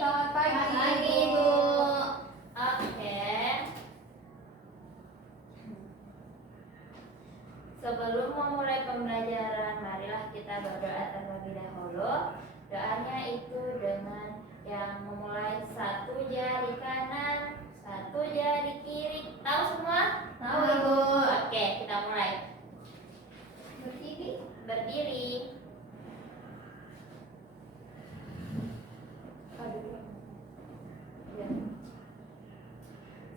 Selamat pagi, Bu. Oke. Sebelum memulai pembelajaran, marilah kita berdoa terlebih dahulu. Doanya itu dengan yang memulai satu jari kanan, satu jari kiri. Tahu semua? Tahu, Ibu. Oke, kita mulai. Berdiri.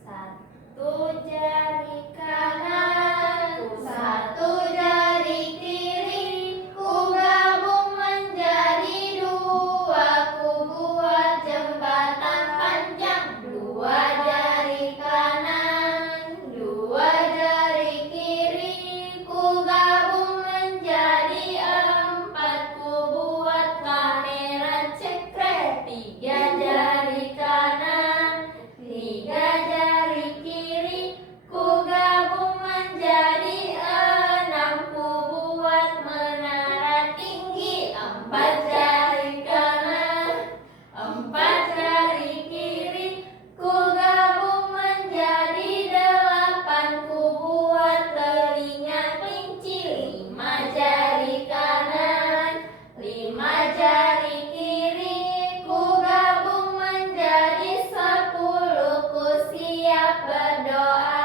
Satu jari kanan, satu jari kiri, ku gabung menjadi dua, ku buat jembatan panjang. Dua jari kanan, dua jari kiri, ku gabung menjadi empat, ku buat kamera cekret. Tiga jari kanan, tiga jari kiri, ku gabung menjadi enam, ku buat menara tinggi. Empat jari kanan, empat jari kiri, ku gabung menjadi delapan, ku buat telinga kelinci. Lima jari kanan, lima jari kiri, ku gabung menjadi 10, ku siap berdoa.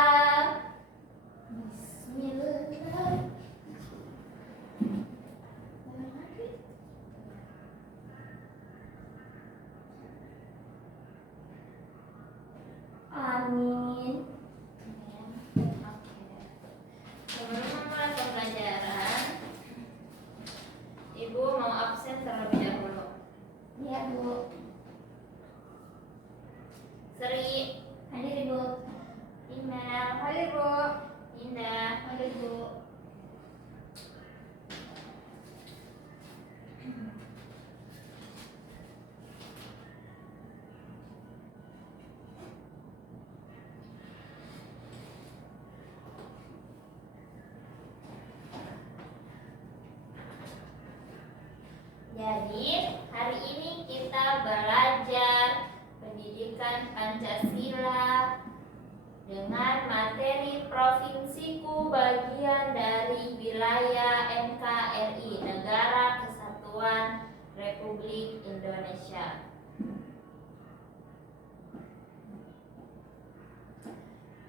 Bismillah. Amin. Oke. Sebelum memulai pembelajaran, Ibu mau absen terlebih dahulu. Iya, Bu. Seri, Hadir, Ibu. Email, Hadir, Bu. Indah. Hadir, Bu. Jadi, hari ini kita belajar pendidikan Pancasila dengan materi provinsiku bagian dari wilayah NKRI, Negara Kesatuan Republik Indonesia.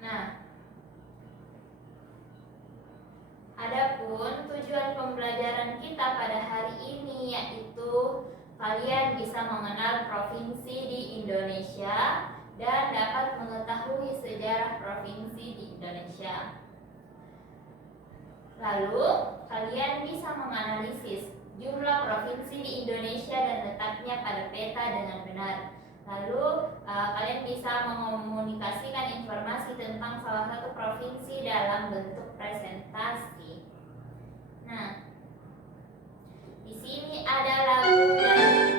Nah, adapun tujuan pembelajaran kita pada hari ini yaitu kalian bisa mengenal provinsi di Indonesia dan dapat mengetahui sejarah provinsi di Indonesia. Lalu, kalian bisa menganalisis jumlah provinsi di Indonesia dan letaknya pada peta dengan benar. Lalu, kalian bisa mengomunikasikan informasi tentang salah satu provinsi dalam bentuk presentasi. Nah, di sini ada lagu dari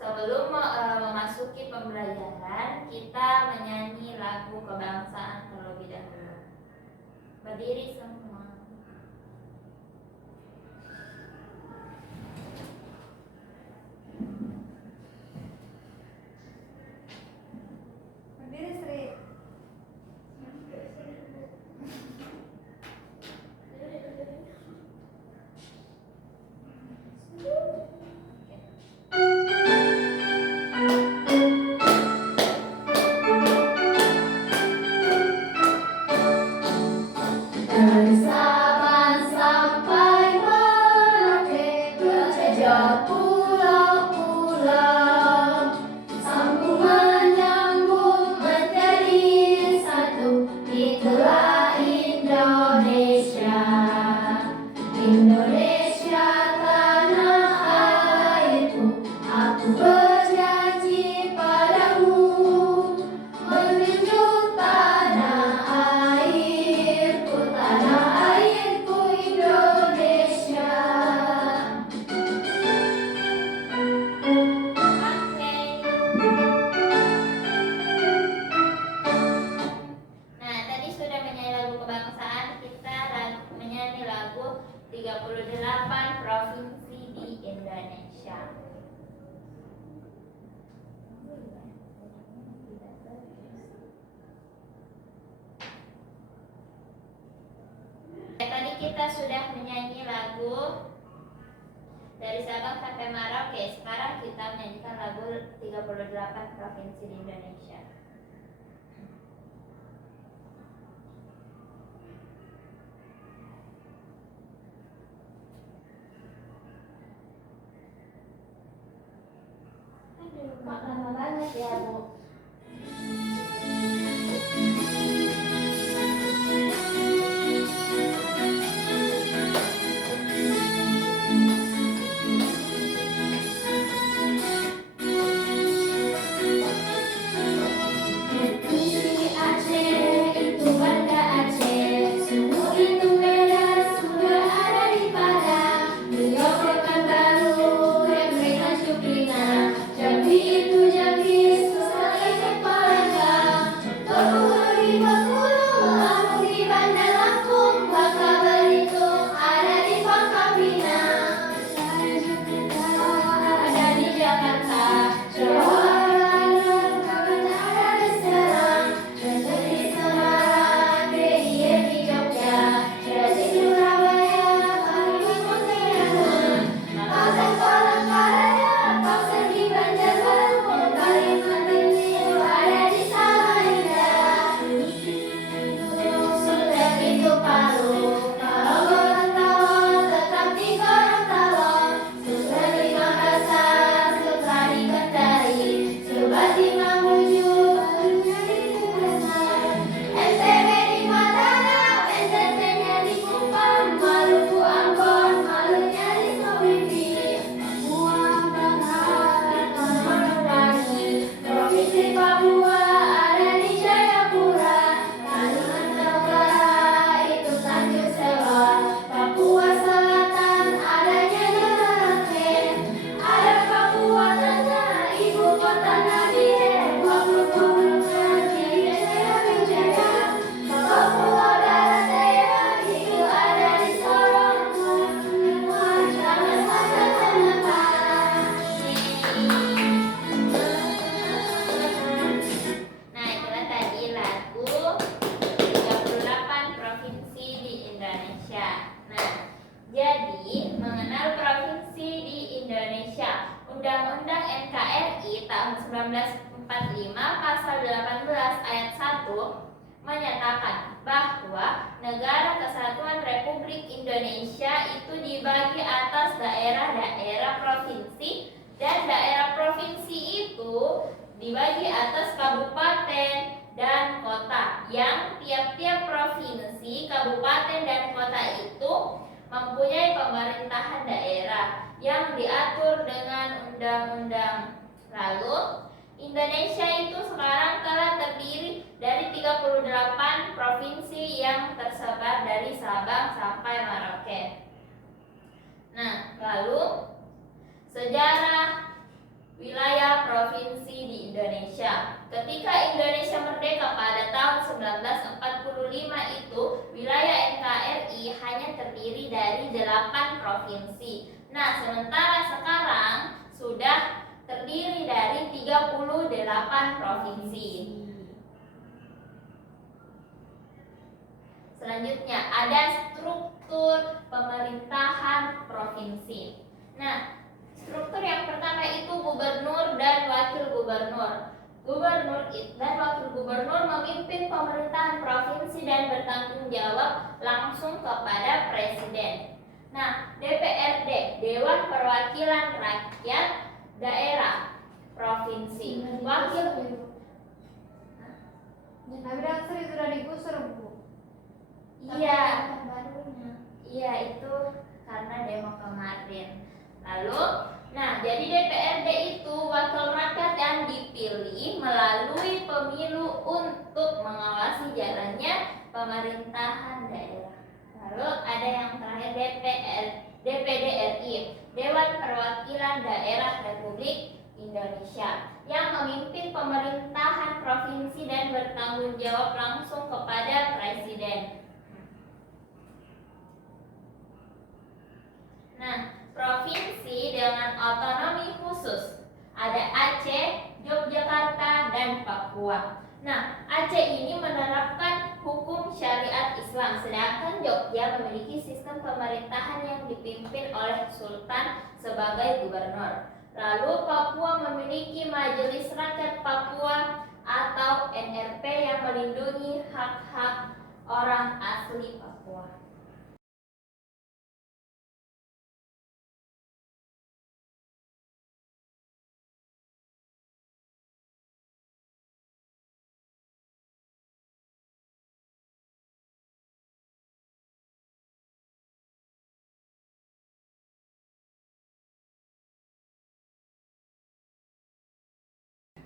sebelum memasuki pembelajaran, kita menyanyi lagu kebangsaan terlebih dahulu. Berdiri semua. Berdiri, Sri. Dari Sabang sampai Merauke, ke sejauh pulau-pulau, sambung menyambung menjadi satu, itulah Indonesia. Indonesia tanah airku, aku berjanji padamu, menjunjung tanah airku Indonesia. Oke. Nah, tadi sudah menyanyi lagu kebangsaan, kita menyanyi lagu 38 provinsi di Indonesia. Tadi kita sudah menyanyi lagu dari Sabang sampai Merauke. Sekarang kita menyanyikan lagu 38 provinsi di Indonesia. Mak, lama banget ya, Bu. Provinsi Aceh itu Banda Aceh, semua itu Medan, semua ada di Padang. Riau Pekanbaru, Kepri Tanjung Pinang, Jambi itu Jambi, Sulsel itu Palembang, Bengkulu di Bengkulu, Lampung di Bandar Lampung, Bangka Belitung ada di Pangkal Pinang, ada di Jakarta, Jawa ada di Serang, Banten di Semarang, DIY di Jogja, Jawa Surabaya, Kalimantan Timur, Pasar Palangkaraya, Pasar di Banjarbaru, Kalimantan Timur ada di Samarinda, Sunda itu Palu, kalau Gorontalo tetap di Gorontalo, Sutra di Makassar, Sutra di Kendari, Sumba di Mamuju, Balunya di Denpasar, NTB di Mataram, NTT-nya di Kupang, Maluku Ambon, Malunya di Sobrimi, Papua Barat, Manado, Provinsi Papua ada di Jayapura, Kalimantan Tenggara itu Tanjung Selor, Papua Selatan adanya di Merauke, ada Papua Tengah, ibu kota Nabire, Maluku Pegunungan di Jaya Wijaya, Papua Barat Daya itu ada di Sorong, jangan sampai terlepas. Nah, itulah tadi lagu 38 provinsi di Indonesia. Nah, jadi mengenal provinsi di Indonesia. Undang-Undang NKRI tahun 1945 pasal 18 ayat 1 menyatakan bahwa Negara Kesatuan Republik Indonesia itu dibagi atas daerah-daerah provinsi, dan daerah provinsi itu dibagi atas kabupaten dan kota, yang tiap-tiap provinsi, kabupaten dan kota itu mempunyai pemerintahan daerah yang diatur dengan undang-undang. Lalu Indonesia itu sekarang telah terdiri dari 38 provinsi yang tersebar dari Sabang sampai Merauke. Nah, lalu sejarah wilayah provinsi di Indonesia. Ketika Indonesia merdeka pada tahun 1945 itu, wilayah NKRI hanya terdiri dari 8 provinsi. Nah, sementara sekarang sudah terdiri dari 38 provinsi. Selanjutnya ada struktur pemerintahan provinsi. Nah, struktur yang pertama itu gubernur dan wakil gubernur. Gubernur dan wakil gubernur memimpin pemerintahan provinsi dan bertanggung jawab langsung kepada presiden. Nah, DPRD, Dewan Perwakilan Rakyat Daerah Provinsi. Wakil Tapi Sri sudah digusur, Bu. Iya, Barunya. iya itu karena demo kemarin. Lalu, nah jadi DPRD itu wakil rakyat yang dipilih melalui pemilu untuk mengawasi jalannya pemerintahan daerah. Lalu ada yang terakhir DPD RI, Dewan Perwakilan Daerah Republik Indonesia, yang memimpin pemerintahan provinsi dan bertanggung jawab langsung kepada presiden. otonomi khusus. Ada Aceh, Yogyakarta, dan Papua. Nah, Aceh ini menerapkan hukum syariat Islam, sedangkan Jogja memiliki sistem pemerintahan yang dipimpin oleh Sultan sebagai gubernur. Lalu Papua memiliki Majelis Rakyat Papua atau NRP yang melindungi hak-hak orang asli Papua.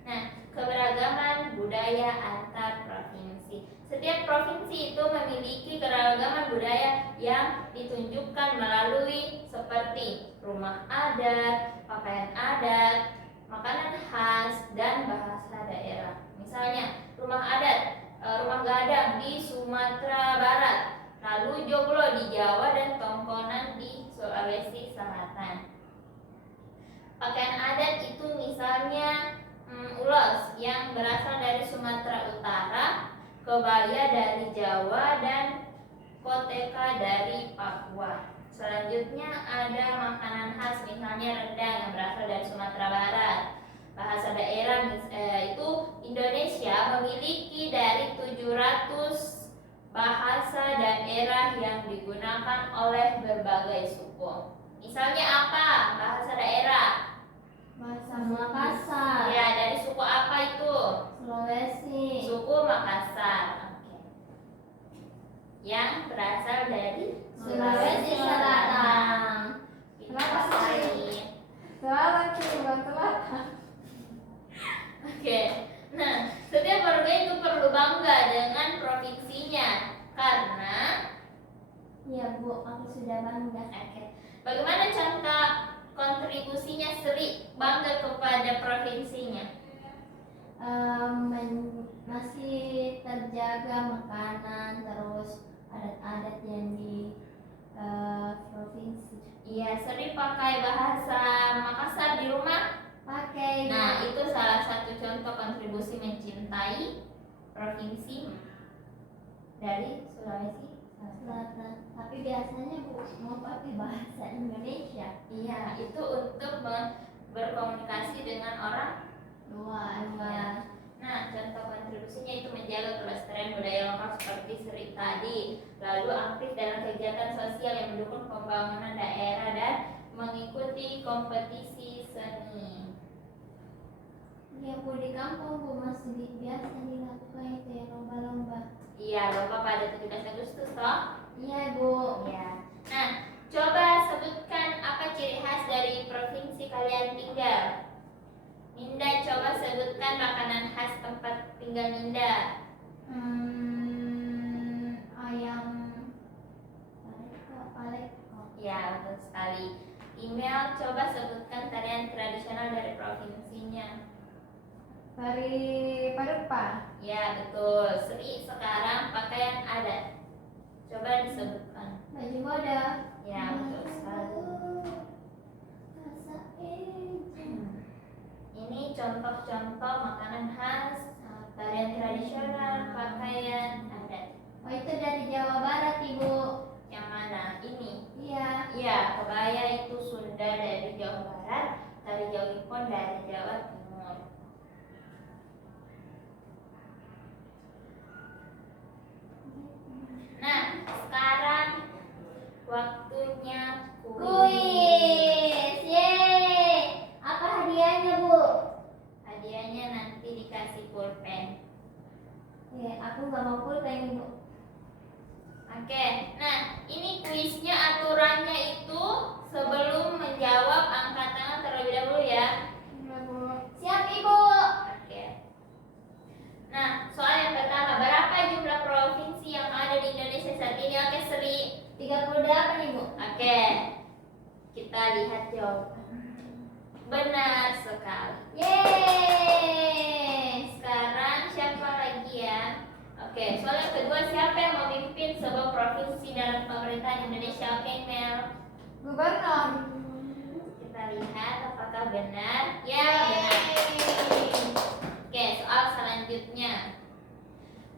Nah, keberagaman budaya antar provinsi. Setiap provinsi itu memiliki keragaman budaya yang ditunjukkan melalui seperti rumah adat, pakaian adat, makanan khas, dan bahasa daerah. Misalnya, rumah adat, rumah gadang di Sumatera Barat, lalu joglo di Jawa, dan tongkonan di Sulawesi Selatan. Pakaian adat itu misalnya ulos yang berasal dari Sumatera Utara, kebaya dari Jawa, dan koteka dari Papua. Selanjutnya ada makanan khas, misalnya rendang yang berasal dari Sumatera Barat. Bahasa daerah itu Indonesia memiliki dari 700 bahasa daerah yang digunakan oleh berbagai suku. Misalnya apa bahasa daerah? Bahasa Makassar. Ya, dari suku apa itu? Sulawesi. Suku Makassar. Oke. Yang berasal dari Sulawesi Selatan. Kenapa sekali? Sulawesi Selatan. Oke. Nah, setiap warga itu perlu bangga dengan provinsinya karena Iya Bu, aku sudah bangga. oke. Bagaimana contoh kontribusinya Sri bangga kepada provinsinya? Masih terjaga makanan, terus adat-adat yang di provinsi. Iya, Sri pakai bahasa Makassar di rumah. Pakai. Nah, itu salah satu contoh kontribusi mencintai provinsi dari Sulawesi Selatan. Tapi biasanya Bu mau pakai bahasa Indonesia. Iya, itu untuk berkomunikasi dengan orang Luar. Ya. Nah, contoh kontribusinya itu menjaga kelestarian budaya lokal seperti Sri tadi, lalu aktif dalam kegiatan sosial yang mendukung pembangunan daerah dan mengikuti kompetisi seni. Ya Bu, di kampung Bu masih biasa dilakukan itu ya, lomba-lomba. Iya, lomba pada 17 Agustus toh? Iya Bu. Iya. Nah, coba sebutkan apa ciri khas dari provinsi kalian tinggal. Ninda, coba sebutkan makanan khas tempat tinggal Ninda. Ayam paleko. Ya, betul sekali. Email, coba sebutkan tarian tradisional dari provinsinya. Tari Padupa. Ya, betul. Sri, sekarang pakaian adat. Coba disebutkan. Baju moda. Ya, betul sekali. Ini contoh-contoh makanan khas, tarian tradisional, pakaian adat. Oh, itu dari Jawa Barat Ibu. Yang mana? Ini. Iya. Iya, kebaya itu Sunda dari Jawa Barat, tari Jawa Ipon dari Jawa Timur. Nah, sekarang waktunya Kuis. Yeay. Apa hadiahnya Bu? Hadiahnya nanti dikasih pulpen. Aku nggak mau pulpen Bu. Oke, nah ini kuisnya aturannya itu sebelum menjawab angkat tangan terlebih dahulu ya. Iya Bu. Siap Ibu. Oke. Nah, soal yang pertama, berapa jumlah provinsi yang ada di Indonesia saat ini? Oke, Sri. 38 nih Bu. Oke, kita lihat jawaban. Benar sekali. Yeay. Sekarang siapa lagi ya? Oke, soal yang kedua, siapa yang memimpin sebuah provinsi dalam pemerintahan Indonesia? Oke, Mel. Gubernur. Kita kita lihat apakah benar. Ya, benar. Oke, soal selanjutnya.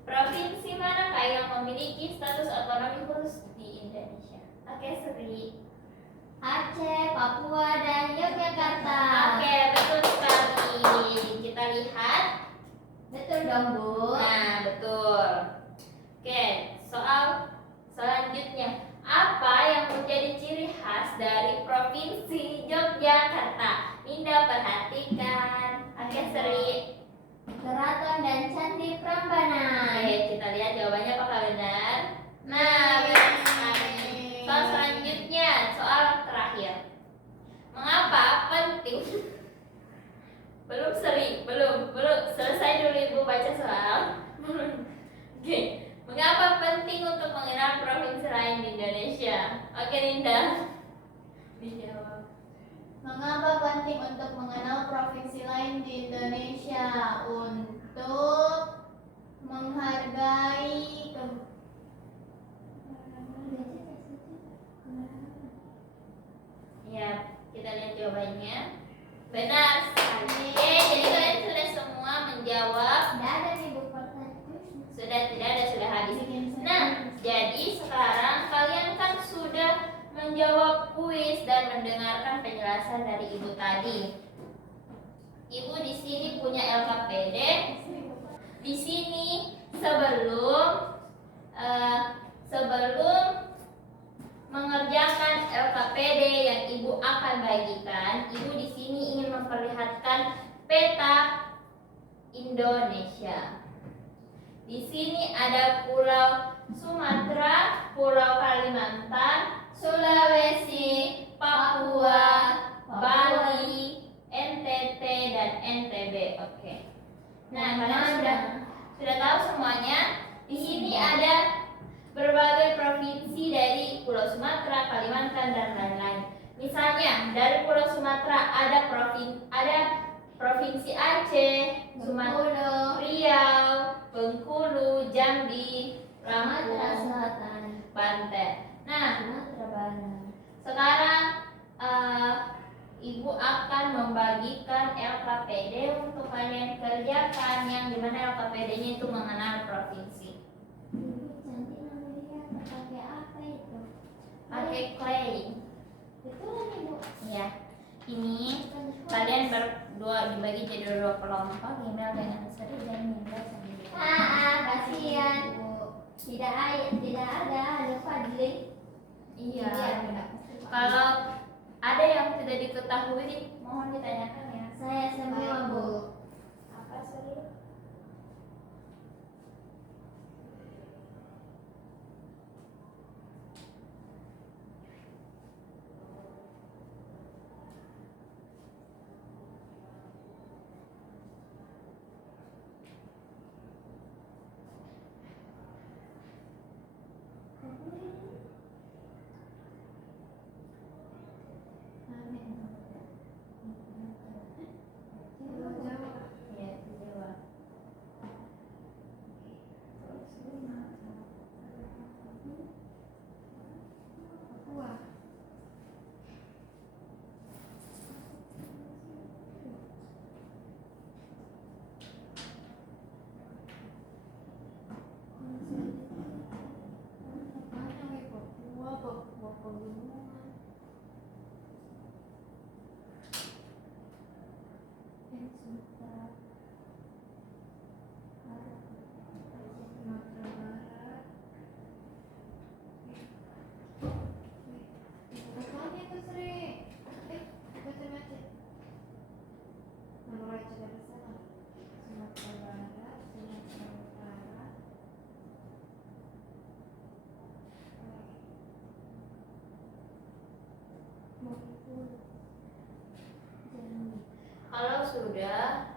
Provinsi manakah yang memiliki status otonomi khusus di Indonesia? Oke, Sri. Aceh, Papua, dan Yogyakarta. Oke, betul sekali. Kita lihat. Betul dong, Bu. Nah, betul. Oke, soal selanjutnya. Apa yang menjadi ciri khas dari Provinsi Yogyakarta? Ninda perhatikan. Oke, Sri. Keraton dan Candi Prambanan. Oke, kita lihat jawabannya apakah benar. Nah, benar sekali. Soal selanjutnya, soal terakhir. Mengapa penting? Belum Sri, belum selesai dulu Ibu baca soal. Oke, mengapa penting untuk mengenal provinsi lain di Indonesia? Oke, Ninda. Dijawab. Mengapa penting untuk mengenal provinsi lain di Indonesia? Untuk menghargai Ya, kita lihat jawabannya. Benar sekali. Jadi kalian sudah semua menjawab. Tidak ada nih Bu pertanyaan. Sudah tidak ada, sudah habis. Nah, jadi sekarang kalian kan sudah menjawab kuis dan mendengarkan penjelasan dari Ibu tadi. Ibu di sini punya LKPD. Di sini sebelum mengerjakan LKPD yang Ibu akan bagikan, Ibu di sini ingin memperlihatkan peta Indonesia. Di sini ada Pulau Sumatera, Pulau Kalimantan, Sulawesi, Papua, Bali, NTT dan NTB. Oke. Nah, kalian sudah tahu semuanya. Di sini ada berbagai provinsi dari Pulau Sumatera, Kalimantan dan lain-lain. Misalnya dari Pulau Sumatera ada provinsi Aceh, Sumatera, Riau, Bengkulu, Jambi, Sumatera Lampung, Selatan, Banten. Nah, Sumatera Barat. sekarang Ibu akan membagikan LKPD untuk kalian kerjakan, yang dimana LKPD-nya itu mengenal provinsi. Ibu cantik namanya pakai apa itu? Pakai clay. Betul Ibu. Ya, ini kalian berdua dibagi jadi dua kelompok, email dengan Sri dan Ninda sendiri. Kasihan. Tidak ada Fadli. Iya. Kalau ada yang tidak diketahui, mohon ditanyakan ya. Saya semua Bu. Apa Sri? Ya, dijawab. Kalau sudah,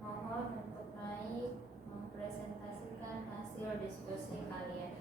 mohon untuk naik mempresentasikan hasil diskusi kalian.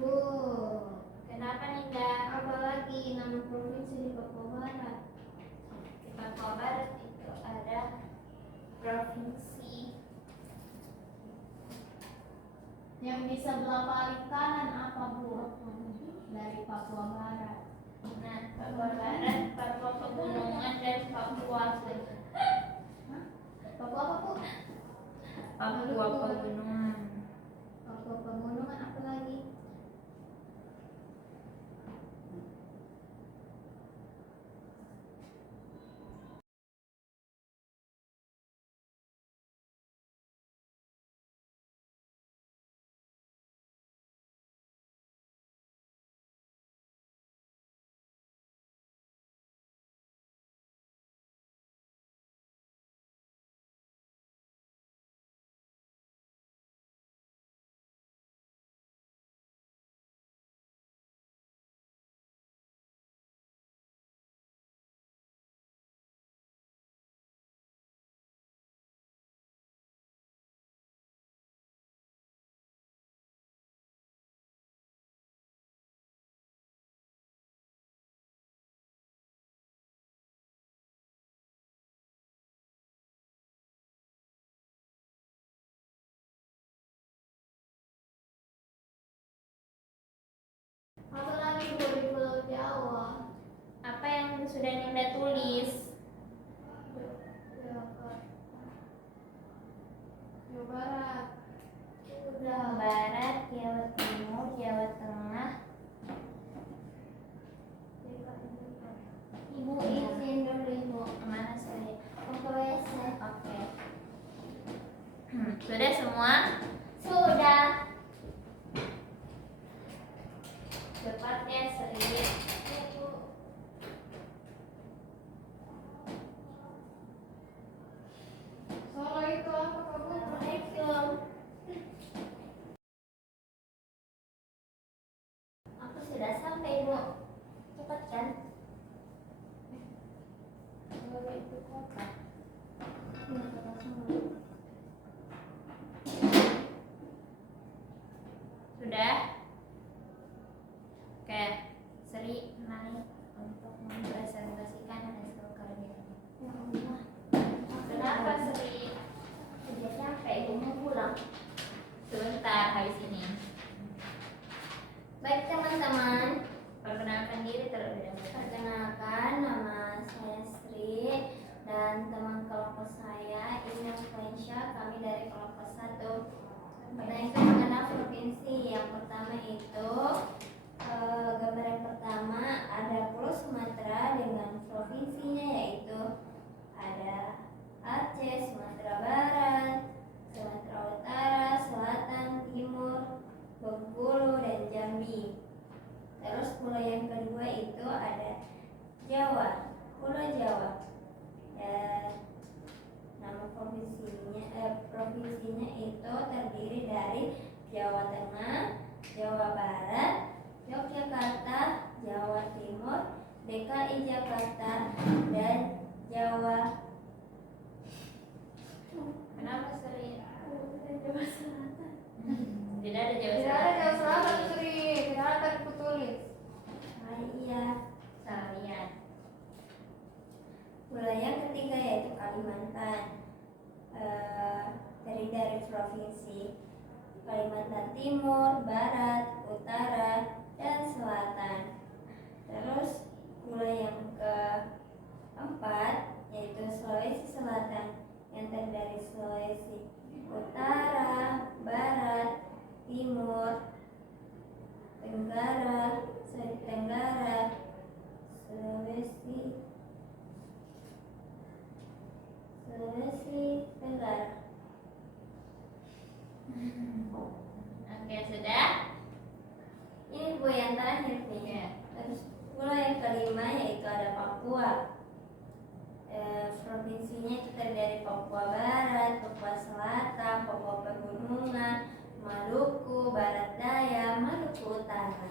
Bu, Kenapa Ninda? apalagi nama provinsi di Papua Barat? Di Papua Barat itu ada provinsi Yang bisa belah paling kanan apa Bu? Dari Papua Barat. Nah, Papua Barat, Papua Pegunungan, dan Papua Papua apa Bu? Papua Pegunungan. Papua Pegunungan apa lagi? Apa lagi Bu di Pulau Jawa? Apa yang sudah Ninda tulis? Jawa Barat. Jawa Barat, Jawa Timur, Jawa Tengah. Ibu izin dulu Ibu. Mana saya? Ke WC. Oke. Sudah semua? Sudah. Cepat ya, Sri. Solo itu apa kamu? Assalamualaikum. Aku sudah sampai, Bu. Cepat kan? Solo itu kota. Sudah? Oke, Sri naik untuk mempresentasikan hasil karyanya. Ya Allah. Kenapa Sri? Sudah capek, Ibu mau pulang? Sebentar habis ini. Baik teman-teman, Perkenalkan diri terlebih dahulu. perkenalkan nama saya Sri dan teman kelompok saya Isna Faisyah. Kami dari kelompok 1. Pertanyaan mengenal provinsi. Yang pertama itu gambar yang pertama ada Pulau Sumatera dengan provinsinya yaitu ada Aceh, Sumatera Barat, Sumatera Utara, Selatan, Timur, Bengkulu, dan Jambi. Terus pulau yang kedua itu ada Jawa, Pulau Jawa. Nama provinsinya itu terdiri dari Jawa Tengah, Jawa Barat, Yogyakarta, Jawa Timur, DKI Jakarta, dan Jawa. Kenapa Sri? Jawa Selatan. Tidak ada Jawa Tidak ada Jawa Selatan, Sri. Tidak ada aku tulis. Iya. Salah lihat. Pulau yang ketiga yaitu Kalimantan. Terdiri dari provinsi Kalimantan Timur, Barat, Utara, dan Selatan. Terus pulau yang keempat yaitu Sulawesi Selatan yang terdiri dari Sulawesi Utara, Barat, Timur, Tenggara, Sulawesi Tenggara. Oke, sudah? Ini Bu yang terakhir nih. Ya. Terus pulau yang kelima yaitu ada Papua. Provinsinya itu terdiri dari Papua Barat, Papua Selatan, Papua Pegunungan, Maluku, Barat Daya, Maluku Utara.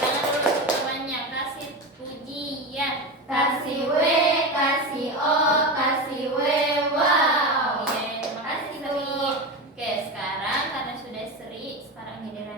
Tangan dulu semuanya, kasih pujian. Kasih W, kasih O, kasih W, wow. Oke, terima kasih Sri. Oke, sekarang karena sudah Sri, sekarang giliran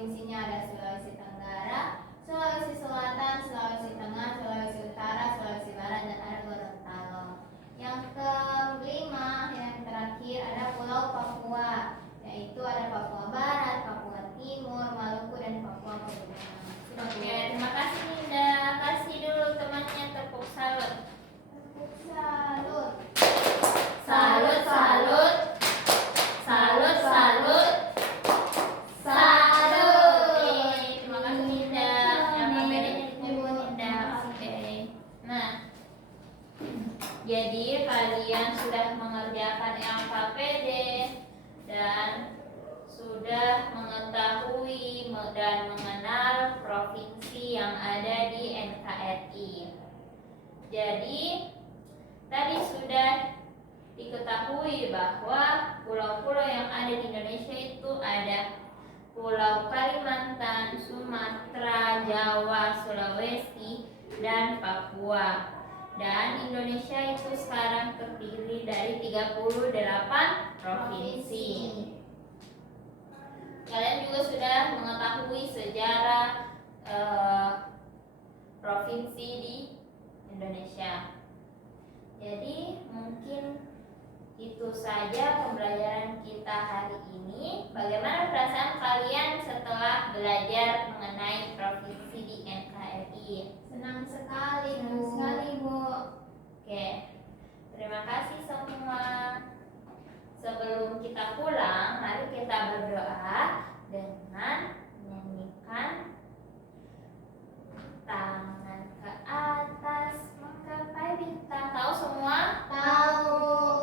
provinsinya ada Sulawesi Tenggara, Sulawesi Selatan, Sulawesi Tengah, Sulawesi Utara, Sulawesi Barat, dan ada Gorontalo. Yang kelima, yang terakhir ada Pulau Papua, yaitu ada Papua Barat, Papua Timur, Maluku, dan Papua Pegunungan. Oke, terima kasih Ninda. Kasih dulu temannya tepuk salut. Tepuk salut. Salut, salut. Salut, salut. Salut. Terima kasih Ninda. Yang KPD-nya ditunggu Ninda. Oke. Nah, jadi kalian sudah mengerjakan LKPD dan sudah mengetahui dan mengenal provinsi yang ada di NKRI. Jadi tadi sudah diketahui bahwa pulau-pulau yang ada di Indonesia itu ada Pulau Kalimantan, Sumatera, Jawa, Sulawesi, dan Papua. Dan Indonesia itu sekarang terdiri dari 38 provinsi. Kalian juga sudah mengetahui sejarah provinsi di Indonesia. Jadi mungkin itu saja pembelajaran kita hari ini. Bagaimana perasaan kalian setelah belajar mengenai provinsi di NKRI? Senang sekali, Bu. Oke, terima kasih semua. Sebelum kita pulang, mari kita berdoa dengan menyanyikan tangan ke atas menggapai bintang. Tahu semua? Tahu.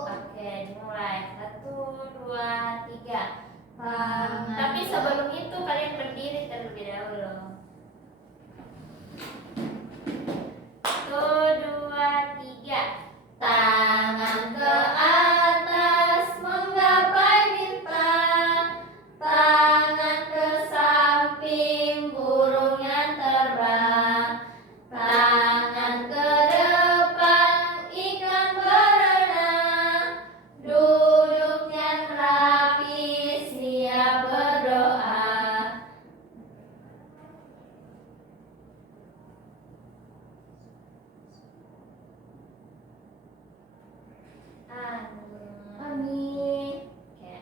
Oke, dimulai. 1, 2, 3. Tapi sebelum itu kalian berdiri terlebih dahulu. 1, 2, 3. Tangan ke atas menggapai bintang, tangan ke samping burung yang terbang, tangan ke depan ikan berenang, duduk yang rapi siap berdoa. Amin. Oke.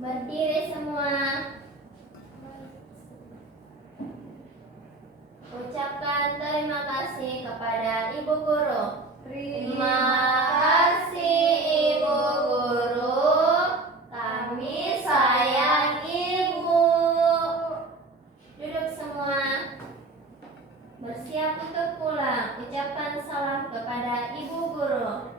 Berdiri semua. Ucapkan terima kasih kepada Ibu Guru. Terima kasih Ibu Guru. Kami sayang Ibu. Duduk semua. Bersiap untuk pulang. Ucapkan salam kepada Ibu Guru.